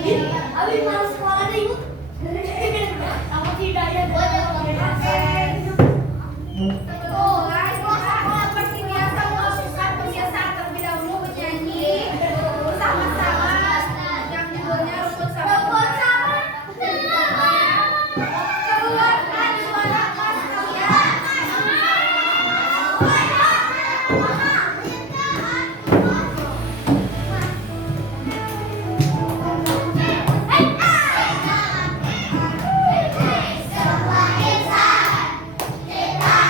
Abi malas sekolah deh ikut. Aku tidak ya. Seperti biasa melakukan kebiasaan terlebih dahulu bernyanyi bersama-sama yang judulnya rukun sama. Keluarkan suara keras kalian. Semua insan kita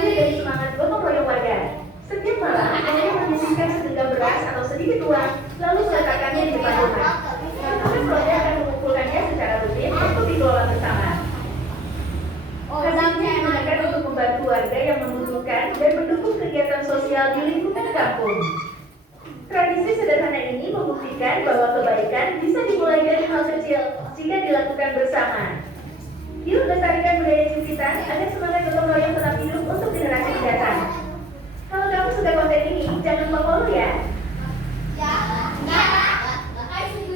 Lahir dari semangat gotong royong warga. Setiap malam, ayah menyisihkan segenggam beras atau sedikit uang, lalu meletakkannya di depan rumah. Kemudian keluarga akan mengumpulkannya secara rutin untuk dikelola bersama. Hasilnya digunakan untuk membantu warga yang membutuhkan dan mendukung kegiatan sosial di lingkungan kampung. Tradisi sederhana ini membuktikan bahwa kebaikan bisa dimulai dari hal kecil jika dilakukan bersama. Yuk lestarikan budaya Civitan agar semangat gotong royong tetap hidup untuk generasi mendatang. Kalau kamu suka konten ini, jangan lupa follow ya.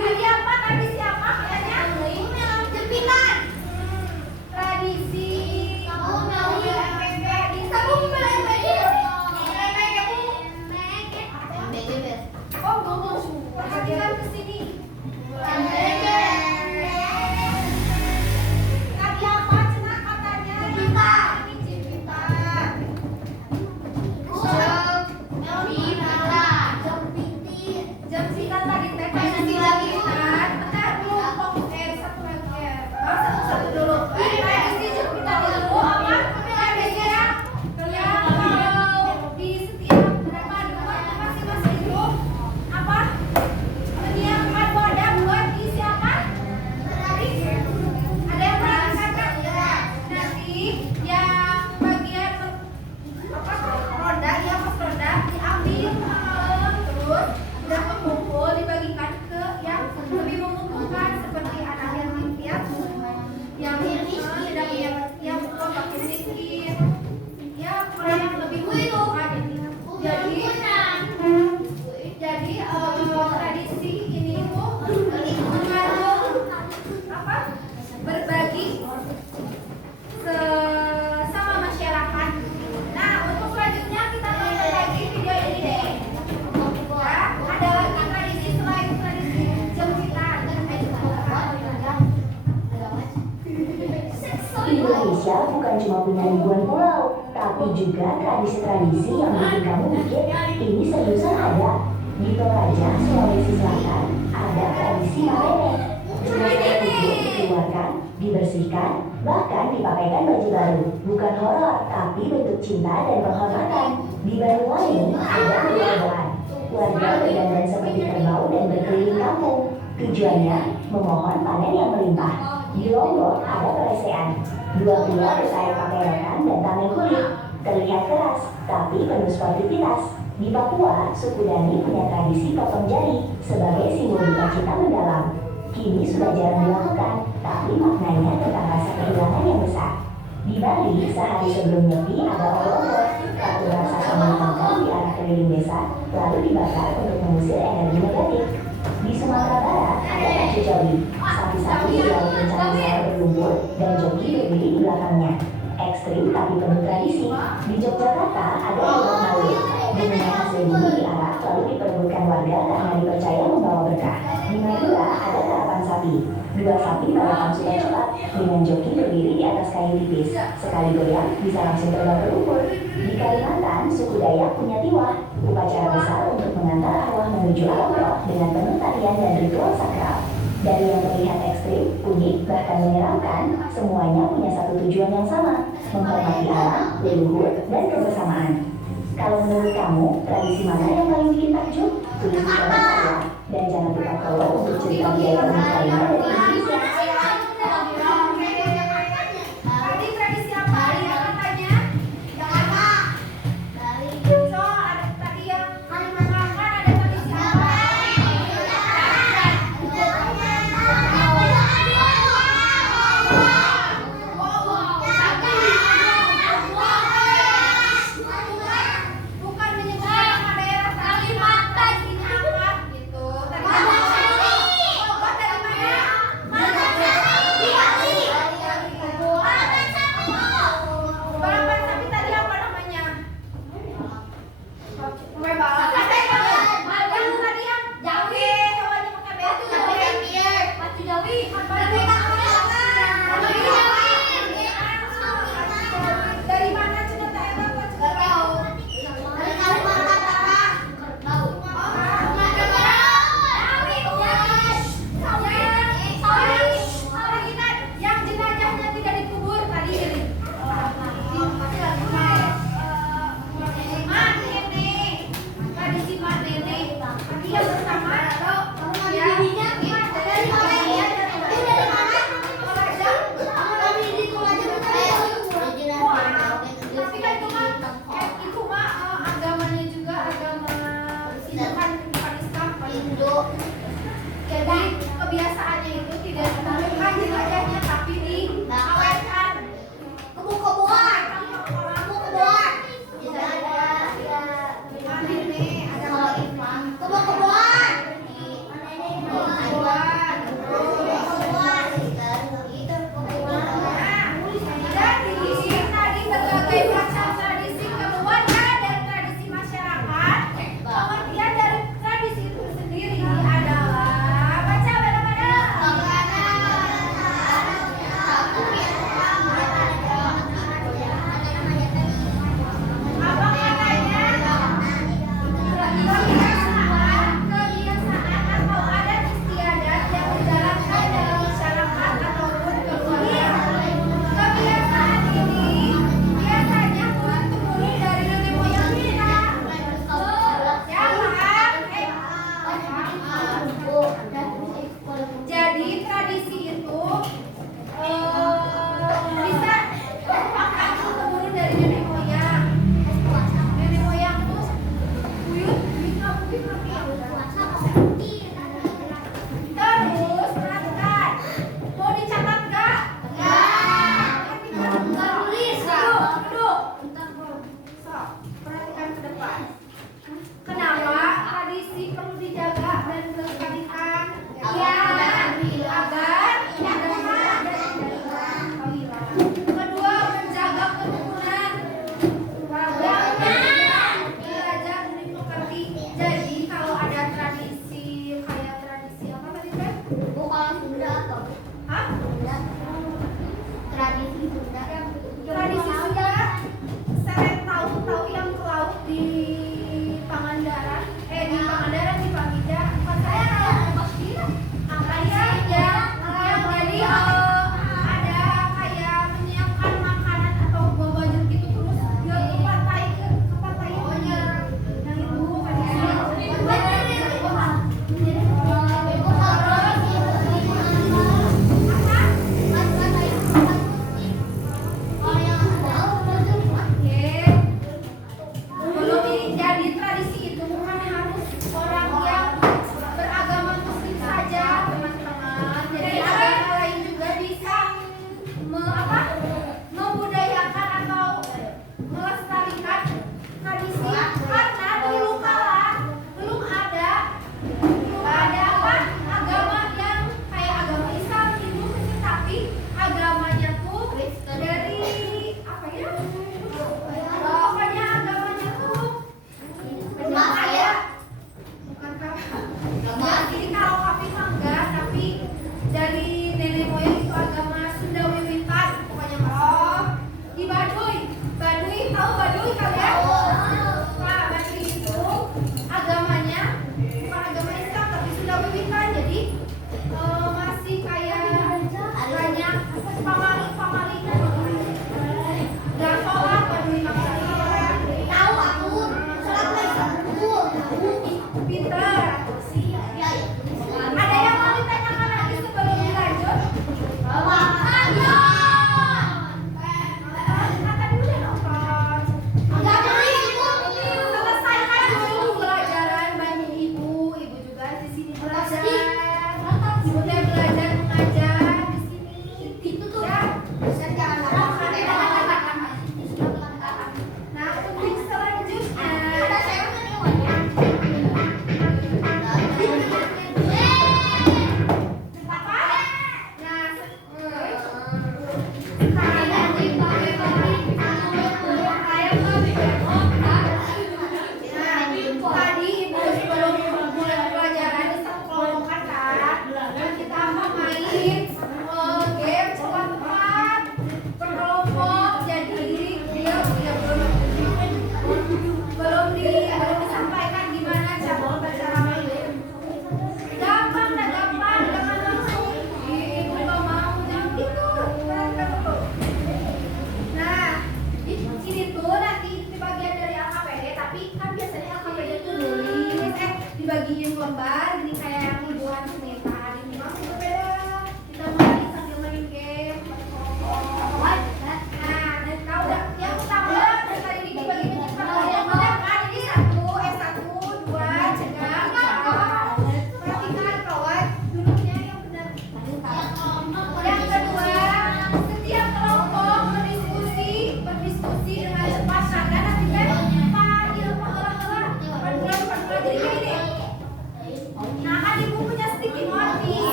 Tadi apa? Tradisi apa katanya? Jepitan. Tradisi. Kamu gimana yang oh, ngomong. Perhatikan ke sini. Tadi apa? Cina katanya. Jepitan. Jempitan tadi teh jempitan. Bentar dulu, satu lagi ya. Satu dulu. Tradisi jempitan dulu apa? Tradisi yang di setiap berapa rumah masing-masing itu apa? Menyiapkan wadah buat isi apa? Ada yang melakukan kan? Nanti yang bagian apa? Roda, ya pas roda diambil terus udah kekumpul dibagikan ke yang lebih membutuhkan seperti anak yang yang makin miskin ya kalau yang lebih membutuhkan jadi tradisi ini itu mengandung apa berbagi sama masyarakat. Nah untuk selanjutnya kita tonton lagi video ini deh. Ya, ada lagi tradisi selain tradisi jempitan. Indonesia bukan cuma punya ribuan pulau, tapi juga tradisi-tradisi yang bikin kamu mikir, ini seriusan ada. Di Toraja, Sulawesi Selatan, ada tradisi Marene. Jenazah kubur dikeluarkan, dibersihkan, bahkan dipakaikan baju baru. Bukan horor, tapi bentuk cinta dan penghormatan. Di Banyuwangi, ada perlombaan. Warga berdandan seperti kerbau dan berkeliling kampung. Tujuannya, memohon panen yang melimpah. Di Lombok ada peresean. Dua pria bersaing pakai rotan dan tameng kulit. Terlihat keras, tapi penuh sportivitas. Di Papua, suku Dani punya tradisi potong jari sebagai simbol duka cita mendalam. Kini sudah jarang dilakukan, tapi maknanya tentang rasa kehilangan yang besar. Di Bali, sehari sebelum Nyepi ada olong-olong. Satu raksasa menempatkan di arah keliling desa, lalu dibakar untuk mengusir energi negatif. Di Sumatera Barat ada pacu coli. Sapi-sapi selalu kencang selalu berlumpur dan joki berdiri di belakangnya. Ekstrim tapi penuh tradisi. Di Yogyakarta ada lomba maulid. Dengan hasil bumi diarak lalu diperebutkan warga karena dipercaya membawa berkah. Di Madura ada karapan sapi. Dua sapi balapan super cepat dengan joki berdiri di atas kayu tipis. Sekali goyang bisa langsung terbang ke lumpur. Di Kalimantan, suku Dayak punya tiwah, upacara besar untuk mengantar arwah menuju alam roh dengan penuh tarian dan ritual sakral. Dari yang terlihat ekstrim, unik, bahkan menyeramkan, semuanya punya satu tujuan yang sama, menghormati alam, leluhur, dan kebersamaan. Kalau menurut kamu, tradisi mana yang paling bikin takjub? Tulis di kolom saya, dan jangan lupa follow untuk cerita budaya unik lainnya dari Indonesia. Tadi tradisi apa ya katanya? So ada tadi yang Kalimantan ada tradisi apa? Bukan menyebutkan nama daerah Kalimantan ini apa gitu. Tadi buat dari mana? Sok, perhatikan ke depan. Kenapa tradisi perlu dijaga dan dilestarikan? Ya, agar kedua, menjaga kerukunan. Belajar dimengerti. Jadi kalau ada tradisi kayak tradisi apa tadi Teh? Bukan Sunda atau Hah? tradisi Sunda. Tradisi Sunda. Saya tahu yang ke laut di Pangandaran, di Pamijaya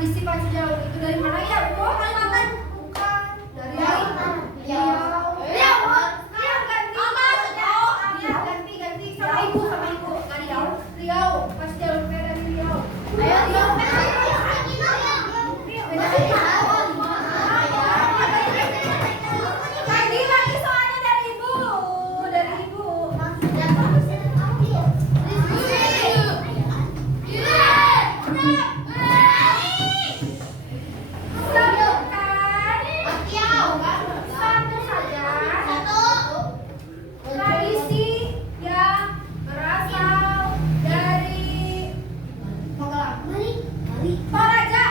tradisi pacu jawi itu dari mana ya, Bu? Kalimantan. Bukan. Dari Riau. Ganti sama ibu. Dari Riau. Pacu jawi dari Riau. Ayo, Riau. Lagi soalnya dari ibu. Satu saja tradisi yang berasal dari Toraja.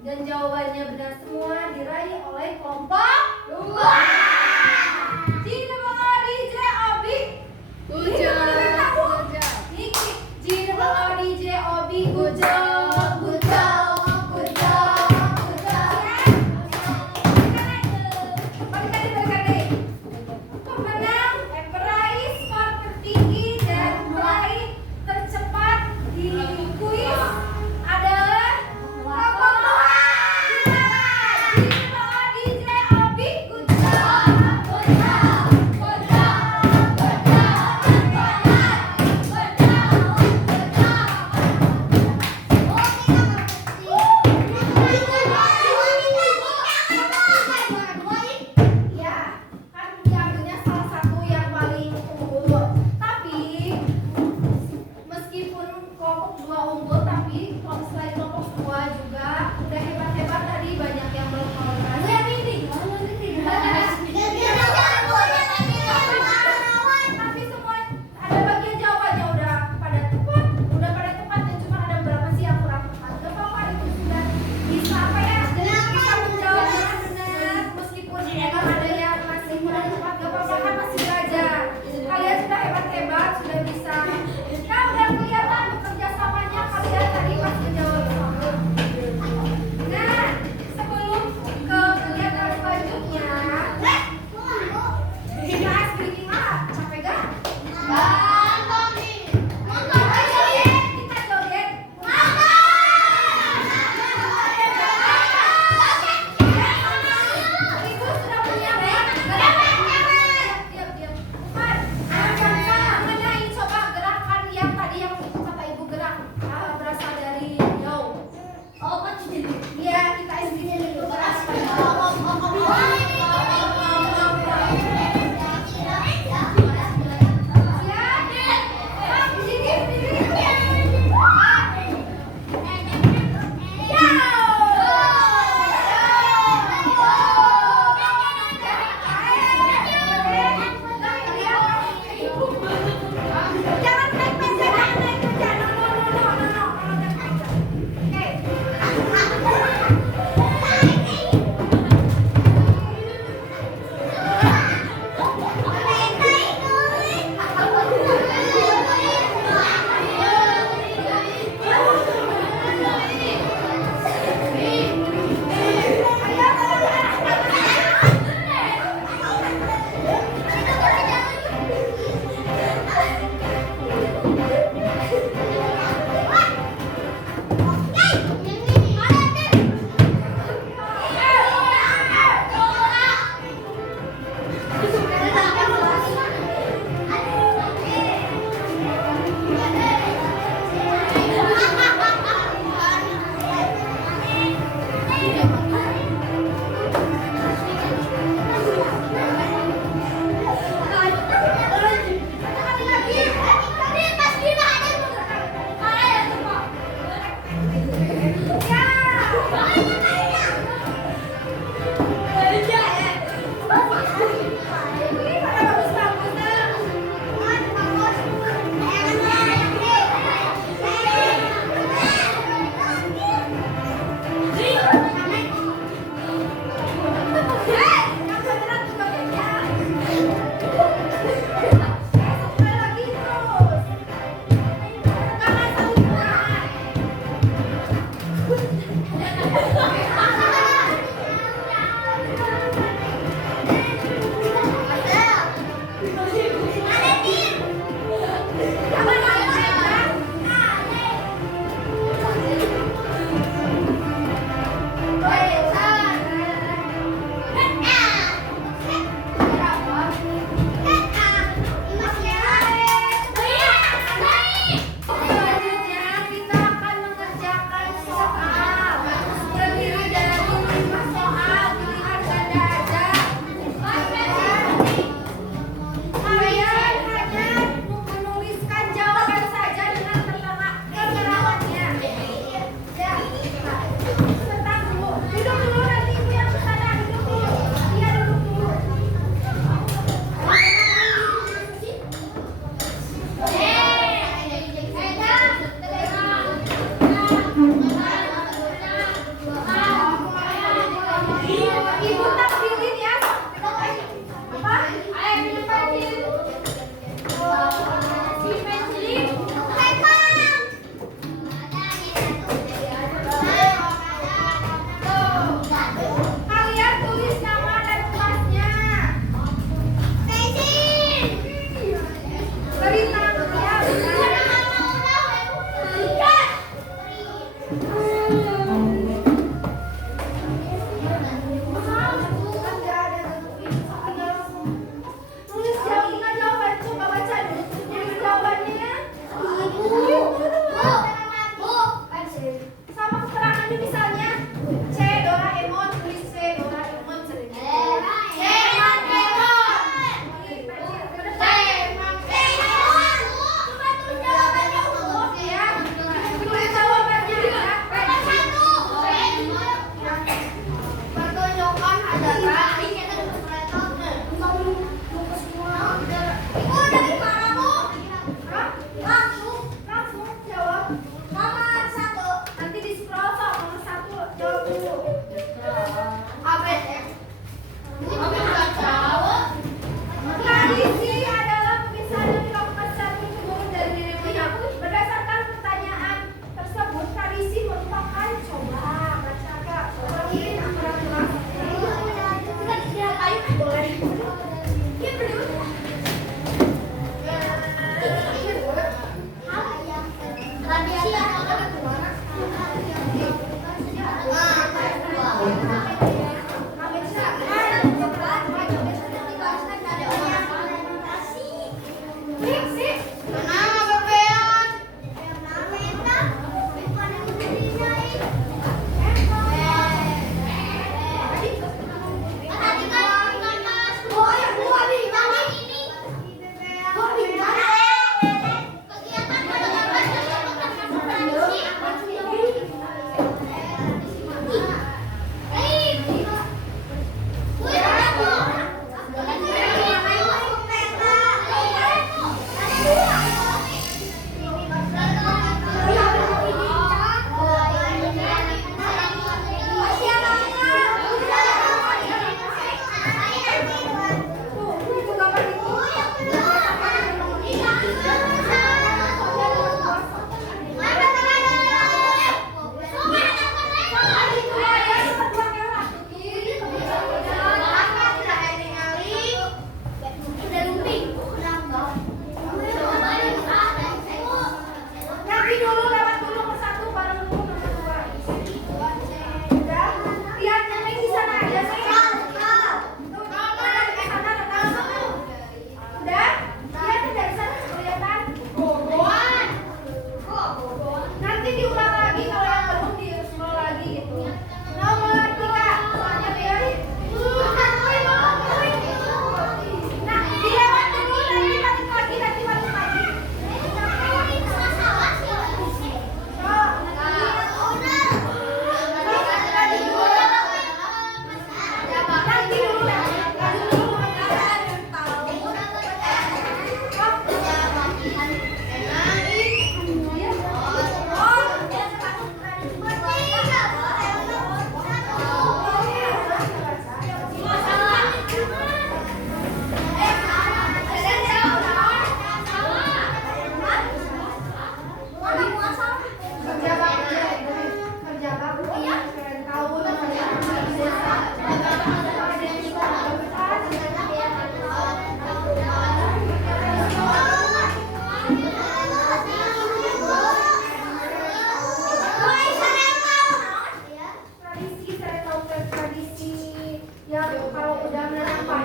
Dan jawabannya benar semua diraih oleh kelompok 2. Jinebolo DJ Obi. Good job. Jinebolo DJ Obi. Good job. Good job. Good job. Good job. Balik. Pemenang peraih skor tertinggi dan peraih tercepat di kuis adalah kelompok 2. Jinebolo DJ Obi. Good job. Good job. Good job. Good job.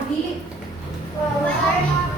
Abi? Baik.